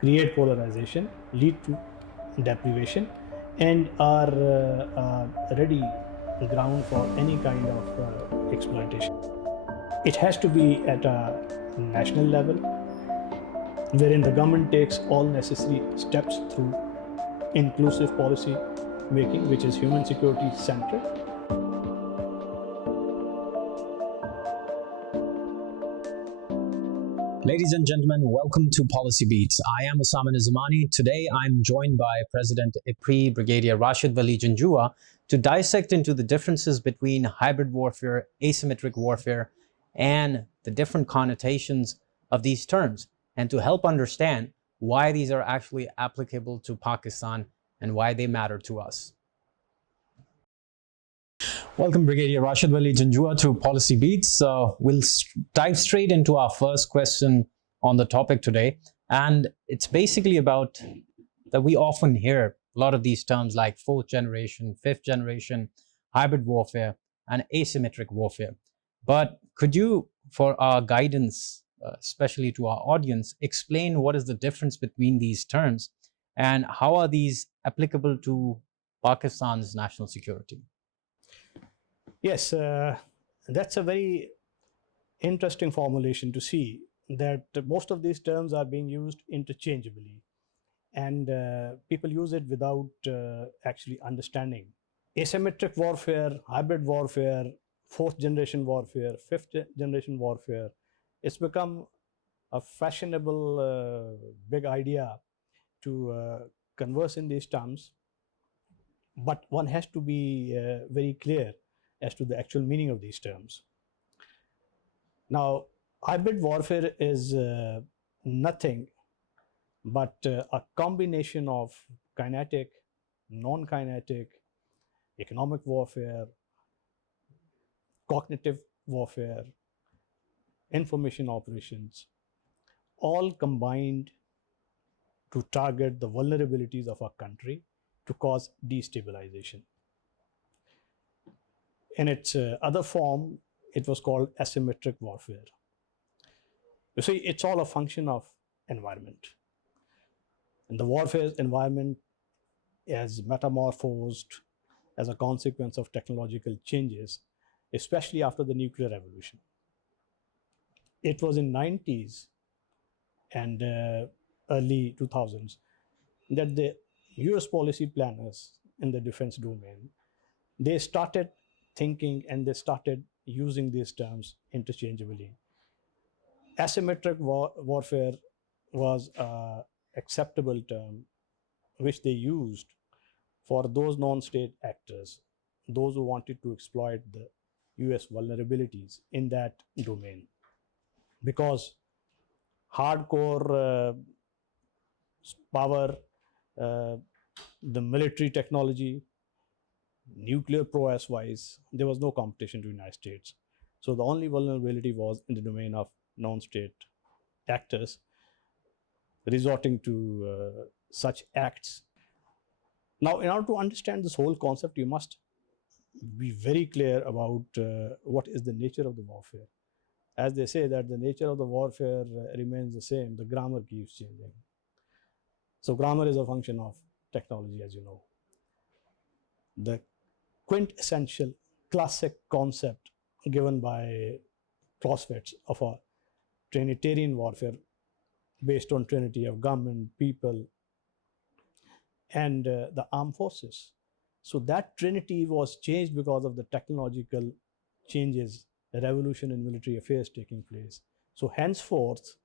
create polarization, lead to deprivation, and are ready ground for any kind of exploitation. It has to be at a national level, wherein the government takes all necessary steps through inclusive policy making, which is human security centric. Ladies and gentlemen, welcome to Policy Beats. I am Osama Nizamani. Today I'm joined by President IPRI Brigadier Rashid Wali Janjua to dissect into the differences between hybrid warfare, asymmetric warfare, and the different connotations of these terms, and to help understand why these are actually applicable to Pakistan and why they matter to us. Welcome, Brigadier Rashid Wali Janjua, to Policy Beats. We'll dive straight into our first question on the topic today. And it's basically about that we often hear a lot of these terms like fourth generation, fifth generation, hybrid warfare, and asymmetric warfare. But could you, for our guidance, especially to our audience, explain what is the difference between these terms and how are these applicable to Pakistan's national security? Yes, that's a very interesting formulation to see that most of these terms are being used interchangeably, and people use it without actually understanding. Asymmetric warfare, hybrid warfare, fourth generation warfare, fifth generation warfare, it's become a fashionable big idea to converse in these terms, but one has to be very clear as to the actual meaning of these terms. Now, hybrid warfare is nothing but a combination of kinetic, non-kinetic, economic warfare, cognitive warfare, information operations, all combined to target the vulnerabilities of our country to cause destabilization. In its other form, it was called asymmetric warfare. You see, it's all a function of environment. And the warfare environment is metamorphosed as a consequence of technological changes, especially after the nuclear revolution. It was in 90s and early 2000s that the US policy planners in the defense domain, they started thinking and they started using these terms interchangeably. Asymmetric warfare was an acceptable term which they used for those non-state actors, those who wanted to exploit the US vulnerabilities in that domain. Because hardcore power, the military technology, nuclear prowess wise, there was no competition to the United States. So the only vulnerability was in the domain of non-state actors resorting to such acts. Now, in order to understand this whole concept, you must be very clear about what is the nature of the warfare. As they say that the nature of the warfare remains the same, the grammar keeps changing. So grammar is a function of technology, as you know. The quintessential classic concept given by Clausewitz of a Trinitarian warfare based on trinity of government, people, and the armed forces. So that trinity was changed because of the technological changes, the revolution in military affairs taking place. So henceforth,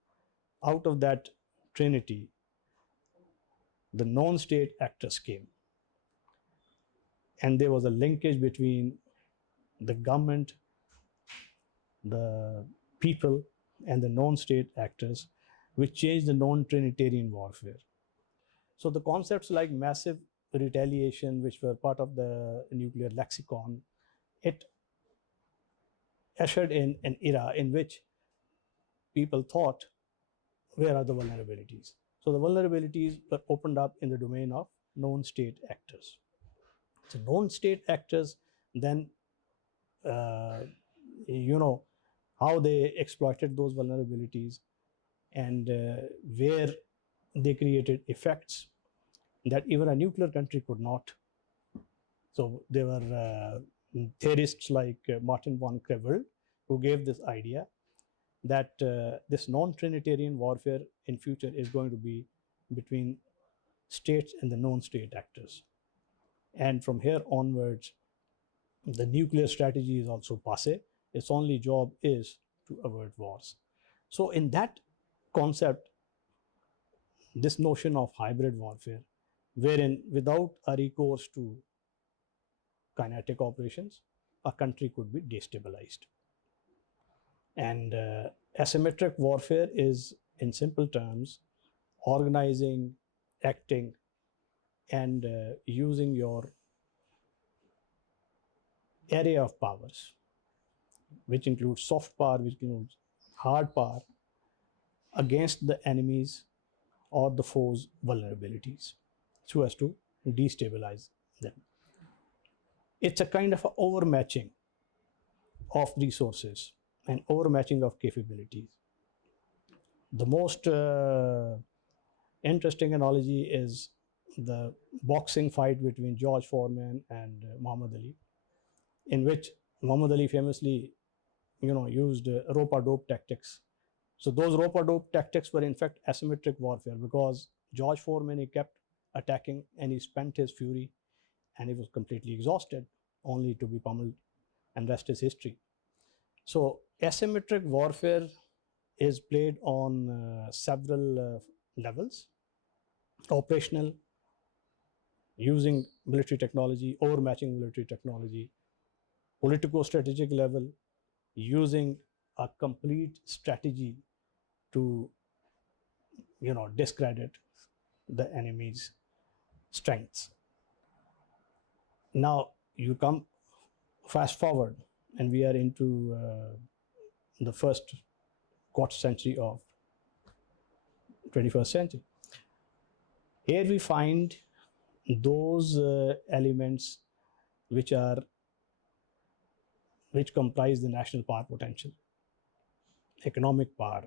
out of that trinity, the non-state actors came. And there was a linkage between the government, the people, and the non-state actors, which changed the non-Trinitarian warfare. So the concepts like massive retaliation, which were part of the nuclear lexicon, it ushered in an era in which people thought, where are the vulnerabilities? So the vulnerabilities were opened up in the domain of non-state actors. So non-state actors then, how they exploited those vulnerabilities and where they created effects that even a nuclear country could not. So there were theorists like Martin von Creveld who gave this idea that this non-Trinitarian warfare in future is going to be between states and the non-state actors. And from here onwards, the nuclear strategy is also passé. Its only job is to avert wars. So in that concept, this notion of hybrid warfare, wherein without a recourse to kinetic operations, a country could be destabilized. And asymmetric warfare is, in simple terms, organizing, acting, and using your area of powers, which includes soft power, which includes hard power, against the enemies or the foe's vulnerabilities so as to destabilize them. It's a kind of a overmatching of resources and overmatching of capabilities. The most interesting analogy is the boxing fight between George Foreman and Muhammad Ali, in which Muhammad Ali famously, used rope-a-dope tactics. So those rope-a-dope tactics were in fact asymmetric warfare, because George Foreman, he kept attacking and he spent his fury and he was completely exhausted, only to be pummeled, and rest is history. So asymmetric warfare is played on several levels: operational, using military technology, overmatching military technology; politico-strategic level, using a complete strategy to discredit the enemy's strengths. Now you come fast forward, and we are into the first quarter century of 21st century. Here we find those elements which comprise the national power potential: economic power,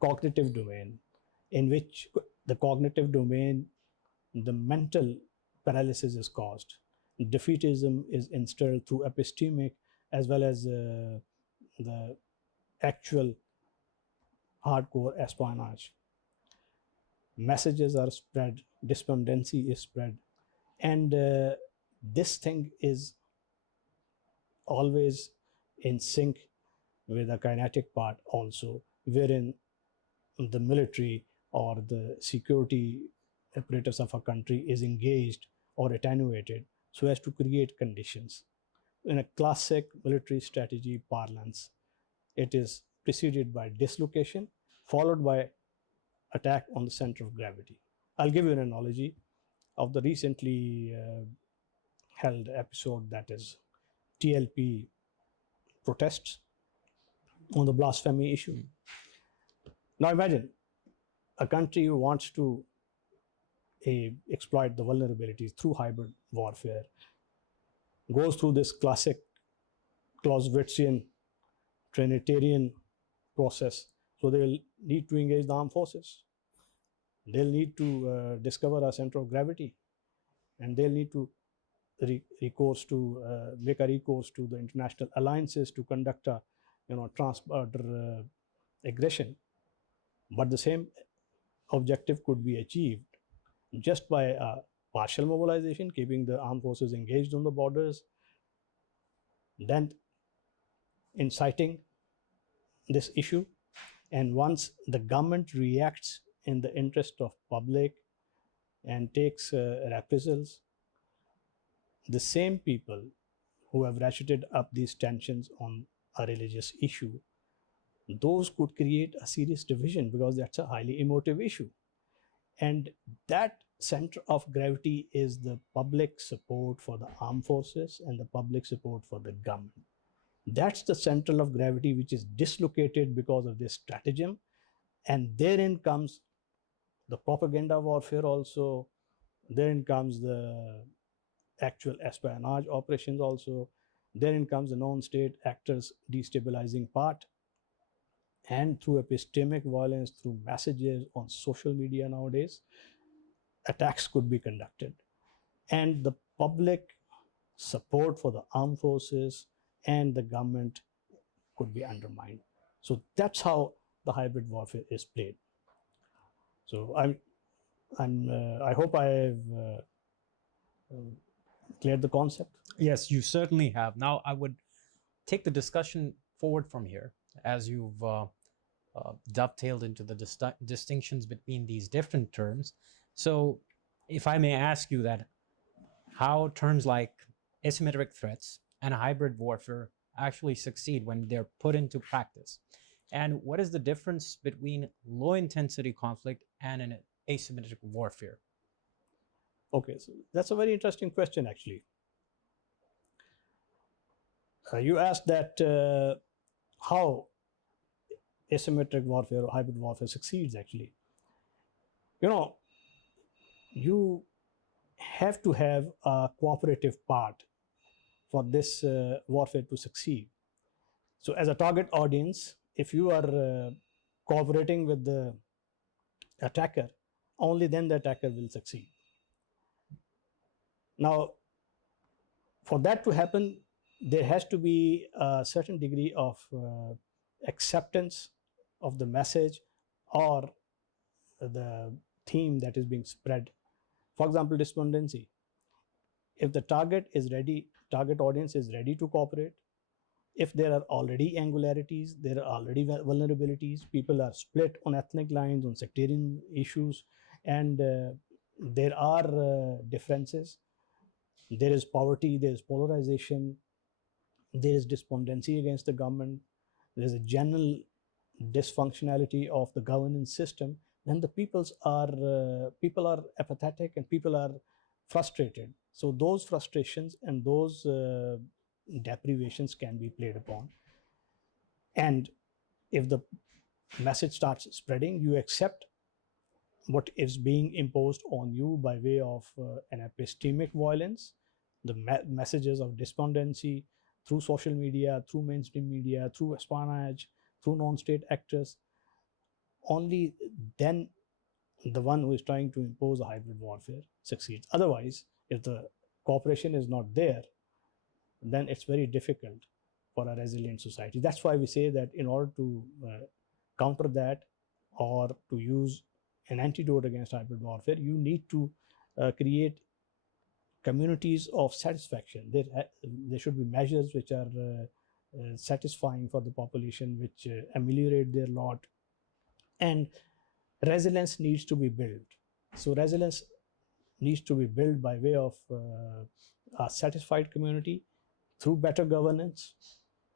cognitive domain, in which the cognitive domain, the mental paralysis is caused. Defeatism is instilled through epistemic as well as the actual hardcore espionage. Messages are spread, despondency is spread, and this thing is always in sync with the kinetic part also, wherein the military or the security apparatus of a country is engaged or attenuated so as to create conditions. In a classic military strategy parlance, it is preceded by dislocation, followed by attack on the center of gravity. I'll give you an analogy of the recently held episode, that is TLP protests on the blasphemy issue. Now imagine a country who wants to exploit the vulnerabilities through hybrid warfare, goes through this classic Clausewitzian Trinitarian process. So they'll need to engage the armed forces. They'll need to discover a center of gravity, and they'll need to make a recourse to the international alliances to conduct a trans-border aggression. But the same objective could be achieved just by a partial mobilization, keeping the armed forces engaged on the borders, then inciting this issue. And once the government reacts in the interest of public and takes reprisals, the same people who have ratcheted up these tensions on a religious issue, those could create a serious division, because that's a highly emotive issue. And that center of gravity is the public support for the armed forces and the public support for the government. That's the center of gravity which is dislocated because of this stratagem. And therein comes the propaganda warfare also. Therein comes the actual espionage operations also. Therein comes the non-state actors destabilizing part. and through epistemic violence, through messages on social media nowadays, attacks could be conducted. And the public support for the armed forces and the government could be undermined. So that's how the hybrid warfare is played. So I hope I've cleared the concept. Yes, you certainly have. Now, I would take the discussion forward from here as you've dovetailed into the distinctions between these different terms. So, if I may ask you that, how terms like asymmetric threats and hybrid warfare actually succeed when they're put into practice? And what is the difference between low intensity conflict and an asymmetric warfare? Okay, so that's a very interesting question, actually. You asked that how asymmetric warfare or hybrid warfare succeeds, actually. You have to have a cooperative part for this warfare to succeed. So, as a target audience, if you are cooperating with the attacker, only then the attacker will succeed. Now, for that to happen, there has to be a certain degree of acceptance of the message or the theme that is being spread. For example, despondency. If the target audience is ready to cooperate, if there are already angularities, there are already vulnerabilities, people are split on ethnic lines, on sectarian issues, and there are differences. There is poverty, there is polarization, there is despondency against the government, there is a general dysfunctionality of the governance system, then the people are apathetic and people are frustrated. So those frustrations and those deprivations can be played upon. And if the message starts spreading, you accept what is being imposed on you by way of an epistemic violence, the messages of despondency through social media, through mainstream media, through espionage, through non-state actors. Only then the one who is trying to impose a hybrid warfare succeeds. Otherwise, if the cooperation is not there, then it's very difficult for a resilient society. That's why we say that in order to counter that or to use an antidote against hybrid warfare, you need to create communities of satisfaction. There should be measures which are satisfying for the population, which ameliorate their lot, and resilience needs to be built. So resilience needs to be built by way of a satisfied community through better governance,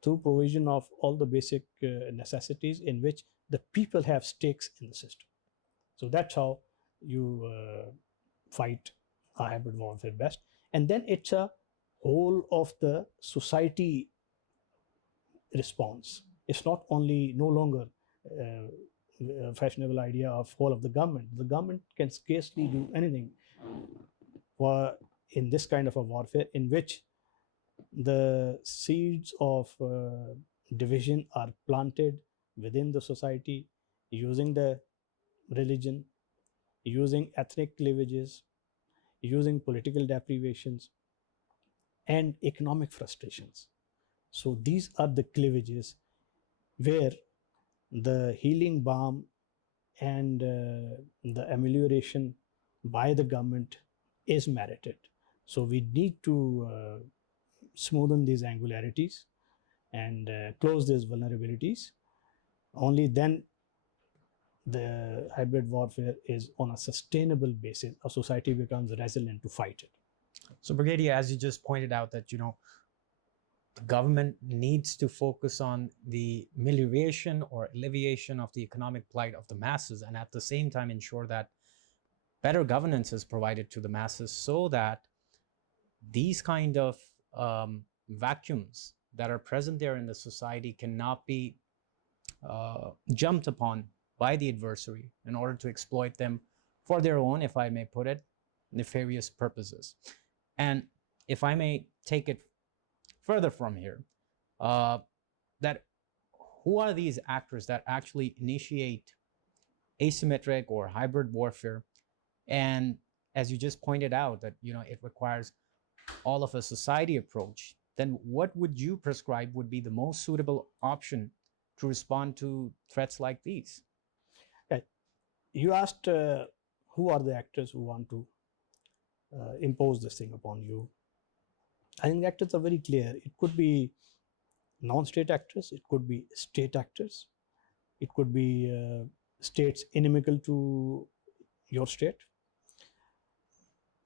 through provision of all the basic necessities in which the people have stakes in the system. So that's how you fight a hybrid warfare best. And then it's a whole of the society response. It's not only no longer a fashionable idea of whole of the government. The government can scarcely do anything in this kind of a warfare in which the seeds of division are planted within the society using the religion, using ethnic cleavages, using political deprivations, and economic frustrations. So these are the cleavages where the healing balm and the amelioration by the government is merited. So we need to smoothen these angularities and close these vulnerabilities. Only then the hybrid warfare is on a sustainable basis. A society becomes resilient to fight it. So, Brigadier, as you just pointed out, that the government needs to focus on the amelioration or alleviation of the economic plight of the masses, and at the same time ensure that better governance is provided to the masses, so that these kind of vacuums that are present there in the society cannot be jumped upon by the adversary in order to exploit them for their own, if I may put it, nefarious purposes. And if I may take it further from here, that who are these actors that actually initiate asymmetric or hybrid warfare? And as you just pointed out, that it requires all of a society approach, then what would you prescribe would be the most suitable option to respond to threats like these? You asked who are the actors who want to impose this thing upon you. I think the actors are very clear. It could be non-state actors, it could be state actors, it could be states inimical to your state,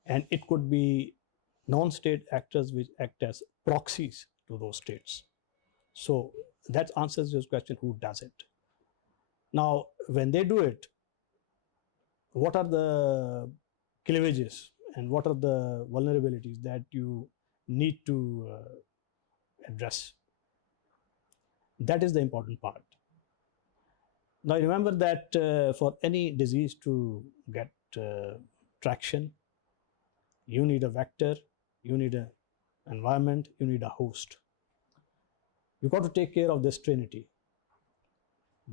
and it could be non-state actors which act as proxies to those states. So that answers your question, who does it? Now, when they do it, what are the cleavages and what are the vulnerabilities that you need to address? That is the important part. Now, remember that for any disease to get traction, you need a vector, you need an environment, you need a host. You've got to take care of this trinity.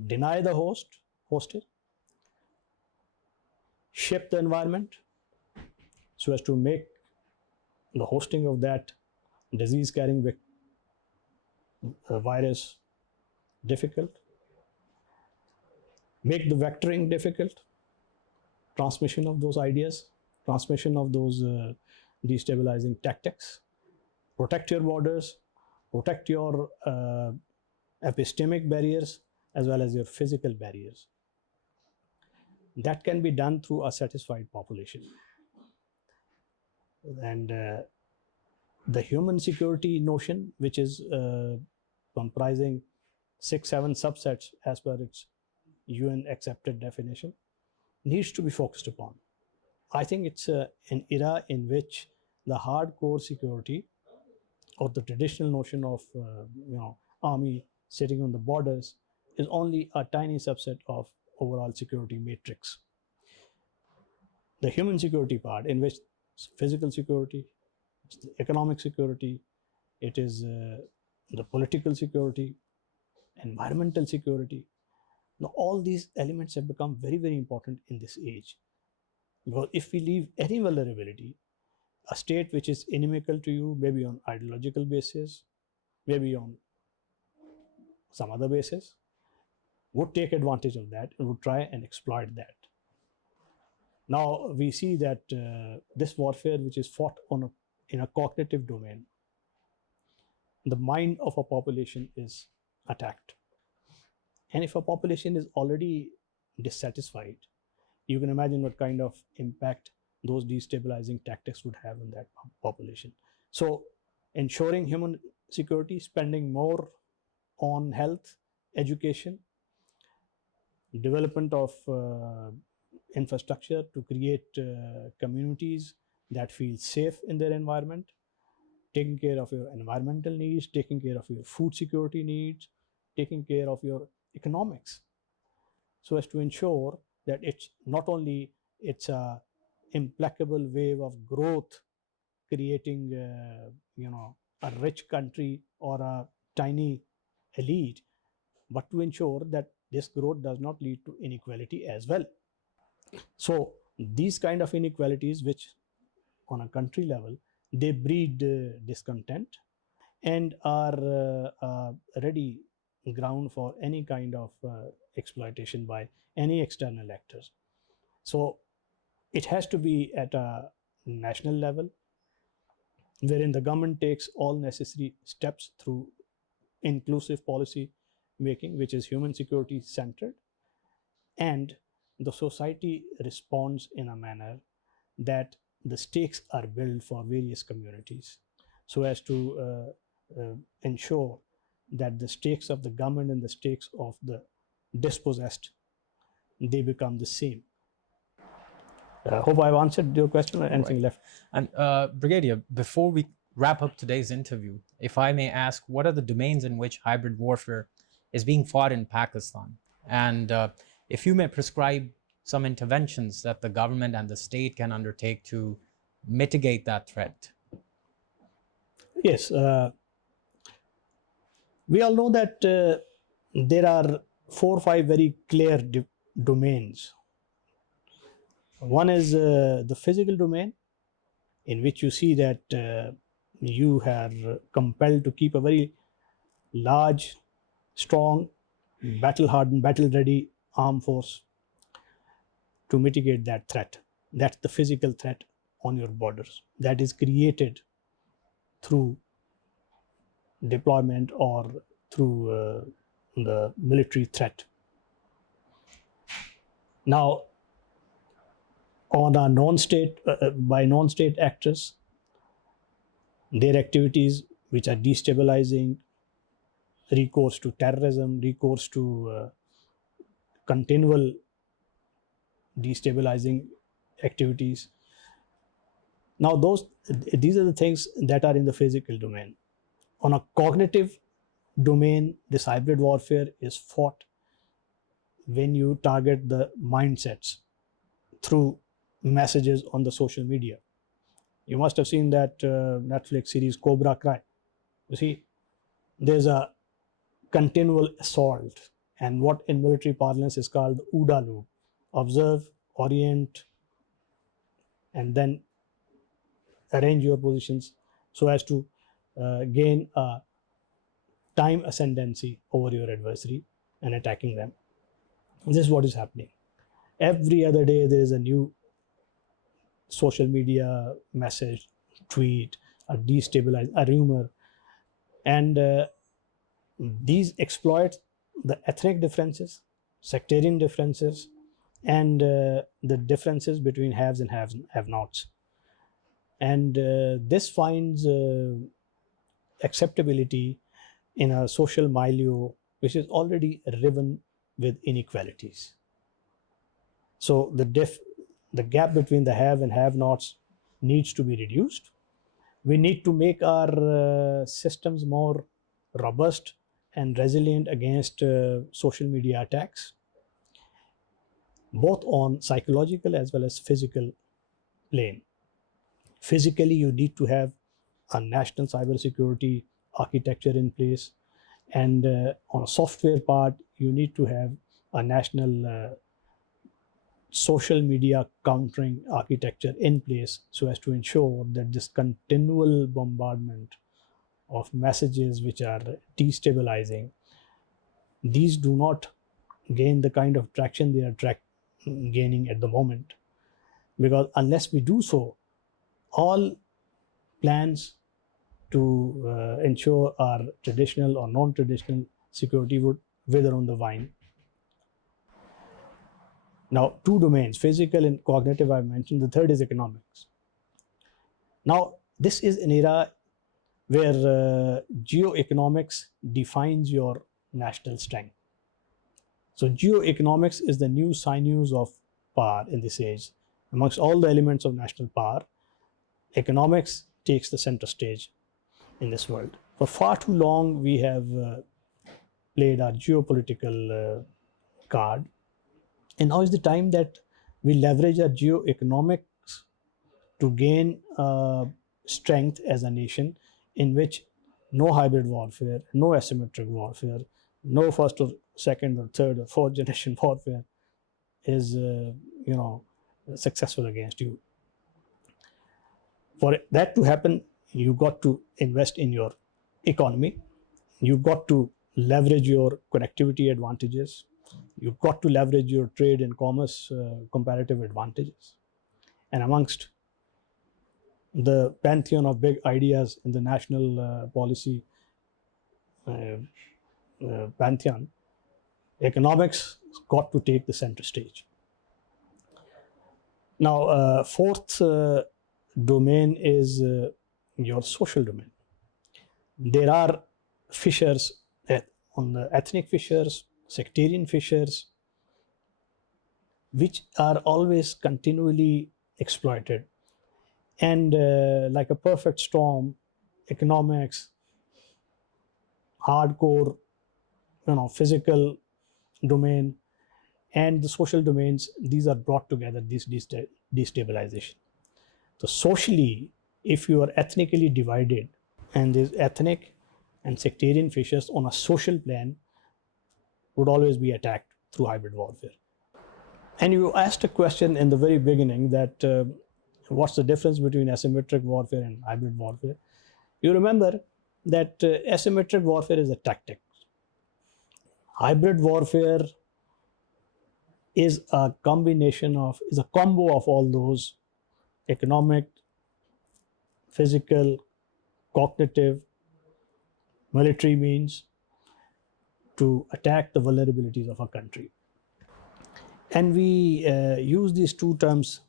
Deny the hostage, shape the environment so as to make the hosting of that disease-carrying virus difficult, make the vectoring difficult, transmission of those ideas, transmission of those destabilizing tactics, protect your borders, protect your epistemic barriers as well as your physical barriers. That can be done through a satisfied population. And the human security notion, which is comprising 6-7 subsets as per its UN accepted definition, needs to be focused upon. I think it's an era in which the hardcore security or the traditional notion of army sitting on the borders is only a tiny subset of overall security matrix. The human security part, in which physical security, economic security, it is the political security, environmental security. Now, all these elements have become very, very important in this age. Because if we leave any vulnerability, a state which is inimical to you, maybe on ideological basis, maybe on some other basis, would take advantage of that and would try and exploit that. Now, we see that this warfare, which is fought in a cognitive domain, the mind of a population is attacked. And if a population is already dissatisfied, you can imagine what kind of impact those destabilizing tactics would have on that population. So, ensuring human security, spending more on health, education, development of infrastructure to create communities that feel safe in their environment, taking care of your environmental needs, taking care of your food security needs, taking care of your economics, so as to ensure that it's not only a implacable wave of growth creating a rich country or a tiny elite, but to ensure that this growth does not lead to inequality as well. So these kind of inequalities, which on a country level, they breed discontent and are ready ground for any kind of exploitation by any external actors. So it has to be at a national level, wherein the government takes all necessary steps through inclusive policy making, which is human security centered, and the society responds in a manner that the stakes are built for various communities, so as to ensure that the stakes of the government and the stakes of the dispossessed, they become the same. Hope I've answered your question or anything left. And Brigadier, before we wrap up today's interview, if I may ask, what are the domains in which hybrid warfare is being fought in Pakistan? And if you may prescribe some interventions that the government and the state can undertake to mitigate that threat. Yes. We all know that there are 4 or 5 very clear domains. One is the physical domain, in which you see that you are compelled to keep a very large, strong, battle-hardened, battle-ready armed force to mitigate that threat. That's the physical threat on your borders that is created through deployment or through the military threat. Now, on a by non-state actors, their activities which are destabilizing, recourse to terrorism, recourse to continual destabilizing activities. Now, these are the things that are in the physical domain. On a cognitive domain, this hybrid warfare is fought when you target the mindsets through messages on the social media. You must have seen that Netflix series Cobra Kai. You see, there's a continual assault, and what in military parlance is called the OODA loop: observe, orient, and then arrange your positions so as to gain a time ascendancy over your adversary and attacking them. This is what is happening. Every other day there is a new social media message, tweet, a destabilize, a rumor, and these exploit the ethnic differences, sectarian differences, and the differences between haves and have-nots. And this finds acceptability in a social milieu which is already riven with inequalities. So the gap between the have and have-nots needs to be reduced. We need to make our systems more robust and resilient against social media attacks, both on psychological as well as physical plane. Physically, you need to have a national cybersecurity architecture in place, and on a software part, you need to have a national social media countering architecture in place so as to ensure that this continual bombardment of messages which are destabilizing, these do not gain the kind of traction they are gaining at the moment. Because unless we do so, all plans to ensure our traditional or non-traditional security would wither on the vine. Now, 2 domains, physical and cognitive, I mentioned. The third is economics. Now, this is an era where geoeconomics defines your national strength. So geoeconomics is the new sinews of power in this age. Amongst all the elements of national power, economics takes the center stage in this world. For far too long, we have played our geopolitical card. And now is the time that we leverage our geoeconomics to gain strength as a nation in which no hybrid warfare, no asymmetric warfare, no first or second or third or fourth generation warfare is successful against you. For that to happen, you've got to invest in your economy. You've got to leverage your connectivity advantages. You've got to leverage your trade and commerce comparative advantages. And amongst the pantheon of big ideas in the national policy pantheon, economics got to take the center stage. Now, fourth domain is your social domain. There are fissures on the ethnic fissures, sectarian fissures, which are always continually exploited. And like a perfect storm, economics, hardcore, physical domain, and the social domains, these are brought together, this destabilization. So socially, if you are ethnically divided and there's ethnic and sectarian fissures on a social plan, would always be attacked through hybrid warfare. And you asked a question in the very beginning that what's the difference between asymmetric warfare and hybrid warfare? You remember that asymmetric warfare is a tactic. Hybrid warfare is a combo of all those economic, physical, cognitive, military means to attack the vulnerabilities of a country. And we use these two terms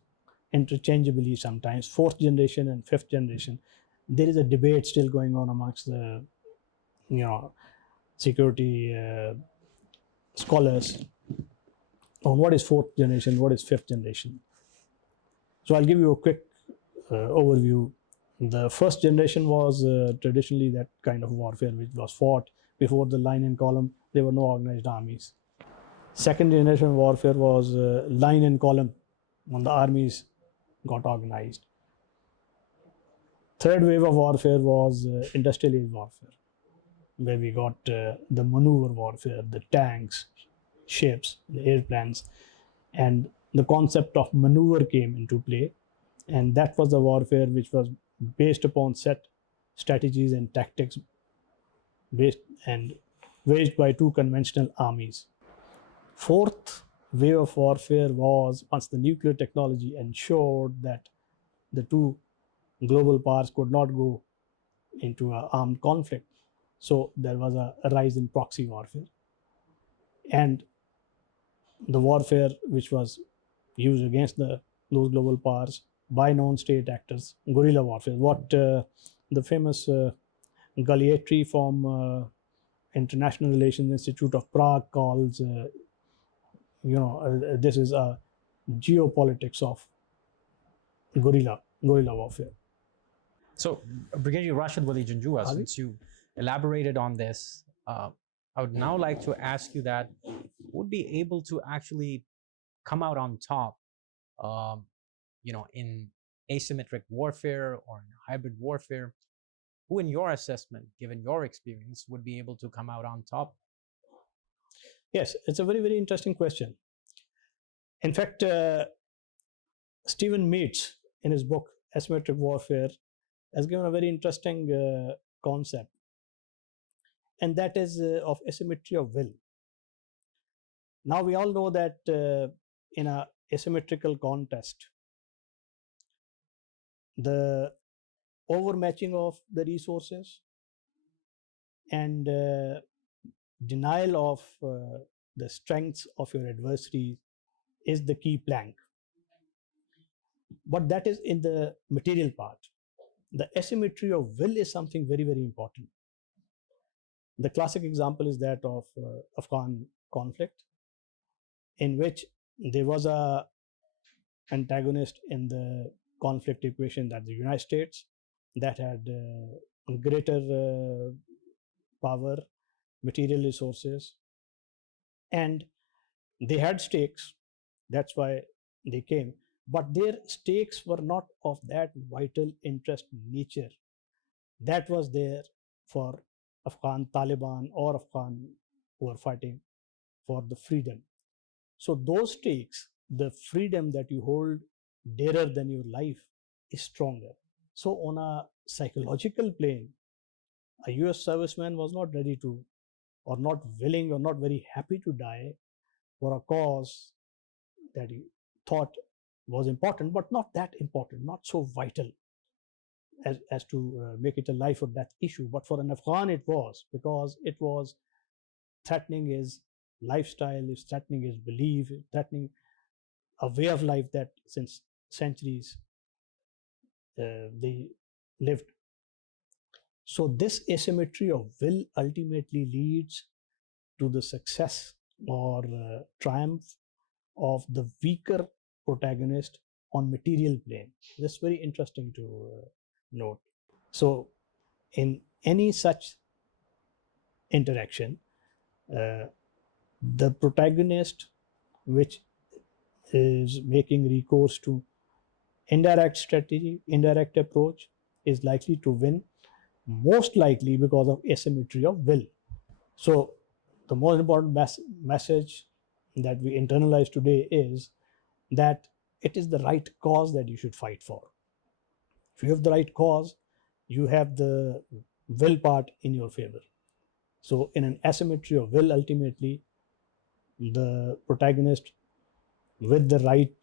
interchangeably sometimes, fourth generation and fifth generation. There is a debate still going on amongst the security scholars on what is fourth generation, what is fifth generation. So I'll give you a quick overview. The first generation was traditionally that kind of warfare which was fought before the line and column. There were no organized armies. Second generation warfare was line and column when the armies got organized. Third wave of warfare was industrial age warfare, where we got the maneuver warfare, the tanks, ships, the airplanes, and the concept of maneuver came into play. And that was the warfare which was based upon set strategies and tactics based and waged by two conventional armies. Fourth wave of warfare was once the nuclear technology ensured that the two global powers could not go into an armed conflict. So there was a rise in proxy warfare. And the warfare which was used against those global powers by non-state actors, guerrilla warfare, what the famous Galeotri from International Relations Institute of Prague calls, this is a geopolitics of guerrilla warfare. So, Brigadier Rashid Wali Janjua, since you elaborated on this, I would now like to ask you that would be able to actually come out on top, in asymmetric warfare or in hybrid warfare, who in your assessment, given your experience, would be able to come out on top? Yes, it's a very, very interesting question. In fact, Stephen Meats, in his book, Asymmetric Warfare, has given a very interesting concept, and that is of asymmetry of will. Now, we all know that in an asymmetrical contest, the overmatching of the resources and denial of the strengths of your adversary is the key plank. But that is in the material part. The asymmetry of will is something very, very important. The classic example is that of Afghan conflict, in which there was a antagonist in the conflict equation, that the United States, that had greater power, material resources, and they had stakes. That's why they came. But their stakes were not of that vital interest nature that was there for Afghan Taliban or Afghan who are fighting for the freedom. So those stakes, the freedom that you hold dearer than your life, is stronger. So on a psychological plane, a US serviceman was not ready to, or not willing, or not very happy to die for a cause that he thought was important, but not that important, not so vital as to make it a life or death issue. But for an Afghan, it was, because it was threatening his lifestyle, is threatening his belief, threatening a way of life that since centuries they lived. So this asymmetry of will ultimately leads to the success or triumph of the weaker protagonist on material plane. That's very interesting to note. So in any such interaction, the protagonist which is making recourse to indirect strategy, indirect approach, is likely to win, most likely because of asymmetry of will. So the most important message that we internalize today is that it is the right cause that you should fight for. If you have the right cause, you have the will part in your favor. So in an asymmetry of will, ultimately, the protagonist with the right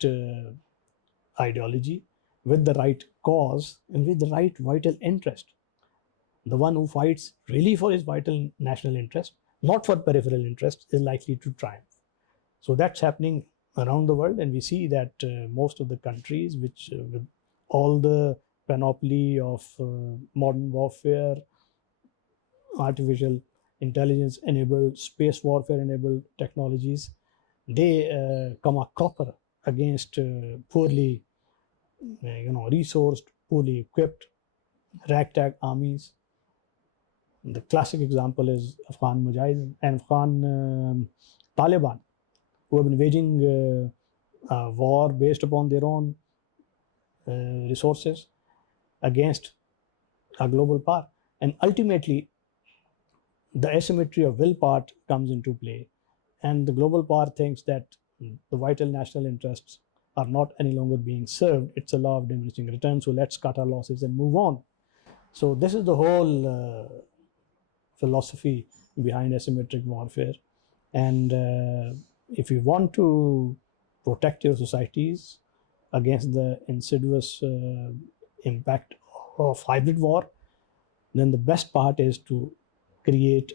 ideology, with the right cause, and with the right vital interest, the one who fights really for his vital national interest, not for peripheral interest, is likely to triumph. So that's happening around the world, and we see that most of the countries which with all the panoply of modern warfare, artificial intelligence enabled, space warfare enabled technologies, they come a cropper against poorly resourced, poorly equipped, ragtag armies. The classic example is Afghan Mujahideen and Afghan Taliban, who have been waging a war based upon their own resources against a global power. And ultimately, the asymmetry of will part comes into play, and the global power thinks that the vital national interests are not any longer being served. It's a law of diminishing returns, so let's cut our losses and move on. So this is the whole philosophy behind asymmetric warfare. And if you want to protect your societies against the insidious impact of hybrid war, then the best part is to create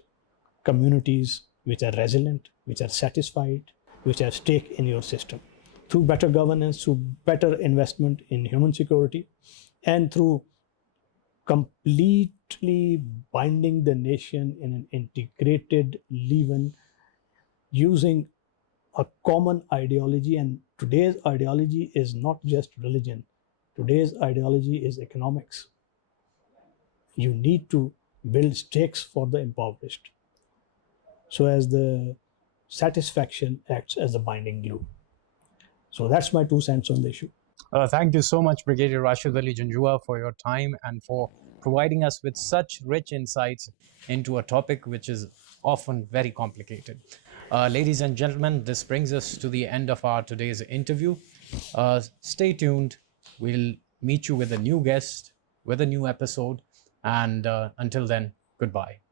communities which are resilient, which are satisfied, which have stake in your system. Through better governance, through better investment in human security, and through completely binding the nation in an integrated leaven using a common ideology. And today's ideology is not just religion. Today's ideology is economics. You need to build stakes for the impoverished, so as the satisfaction acts as the binding glue. So that's my 2 cents on the issue. Thank you so much, Brigadier Rashid Wali Janjua, for your time and for providing us with such rich insights into a topic which is often very complicated. Ladies and gentlemen, this brings us to the end of our today's interview. Stay tuned. We'll meet you with a new guest, with a new episode. And until then, goodbye.